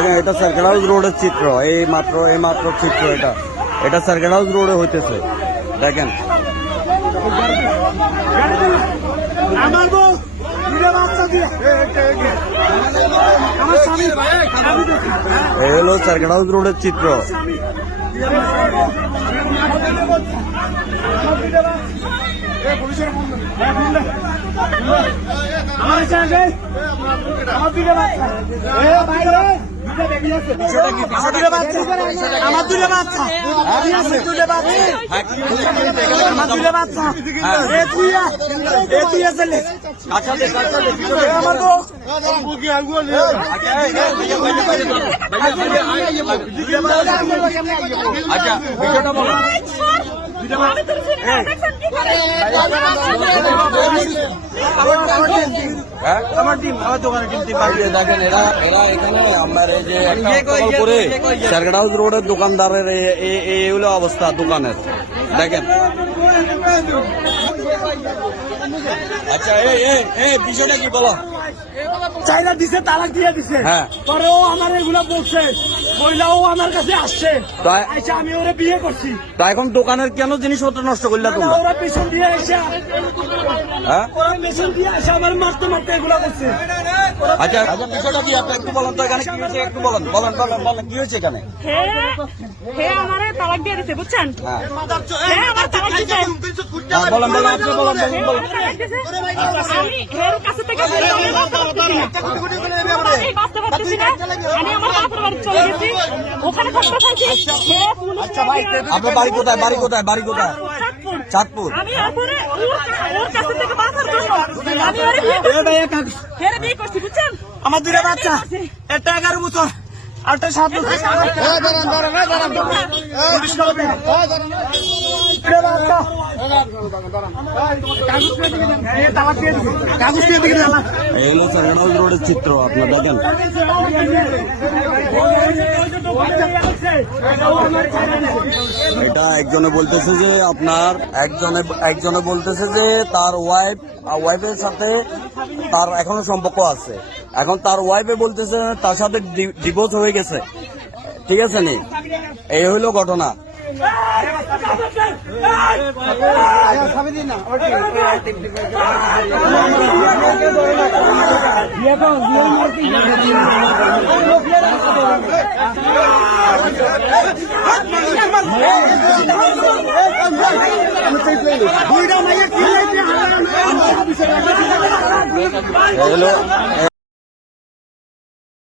দেখেন এটা সার্কেট হাউস রোডের চিত্র, এই মাত্র চিত্র এটা সার্কেট হাউস রোডে হইতেছে। দেখেন এই হলো সার্কেট হাউস রোডের চিত্র। দেখেন এরা এখানে আমার এই যে করে সার্কেট হাউস রোডের দোকানদারের এই হলো অবস্থা দোকানের। দেখেন আচ্ছা এই বিষয়টা কি বলো? চাইনা দিছে, তালাক দিয়ে দিছে, হ্যাঁ পরেও আমার এগুলা বলছে, মহিলাও আমার কাছে আসছে, আচ্ছা আমি ওরা বিয়ে করছি। তা এখন দোকানের কেন জিনিসপত্র নষ্ট করলা তোমরা? ওরা পেছন দিয়ে এসে, হ্যাঁ ওরা পেছন দিয়ে এসে আমার মারতে এগুলা করছে। আচ্ছা বিষয়টা কি আপনি একটু বলেন তো, এখানে কি হয়েছে একটু বলেন কি হয়েছে এখানে? আমারে তালাক দিয়ে দিছে, বুঝছেন? আমার তালাক দিছে। বলেন আপনি বলেন। আমি এর কাছে থেকে বাঁচতে পারতেছি না, আমি আমার বাপের বাড়ি চলে গেছি, ওখানে কষ্ট খাইছি। আপনার বাড়ি কোথায়? চাঁদপুর। আমি এরপরে ওর কাছে থেকে বাঁচার জন্য আমি ওরে বিয়ে করছি, বুঝছেন? আমার দুটা বাচ্চা, একটা 11 বছর, আরটা 7 বছর। এই হলো সার্কেট হাউস রোডের চিত্র, আপনার দেখেন। এটা একজনে বলতেছে যে আপনার একজনে বলতেছে যে তার ওয়াইফের সাথে তার এখনো সম্পর্ক আছে। এখন তার ওয়াইফে বলতেছে তার সাথে ডিভোর্স হয়ে গেছে, ঠিক আছে নি? এই হইলো ঘটনা। হলো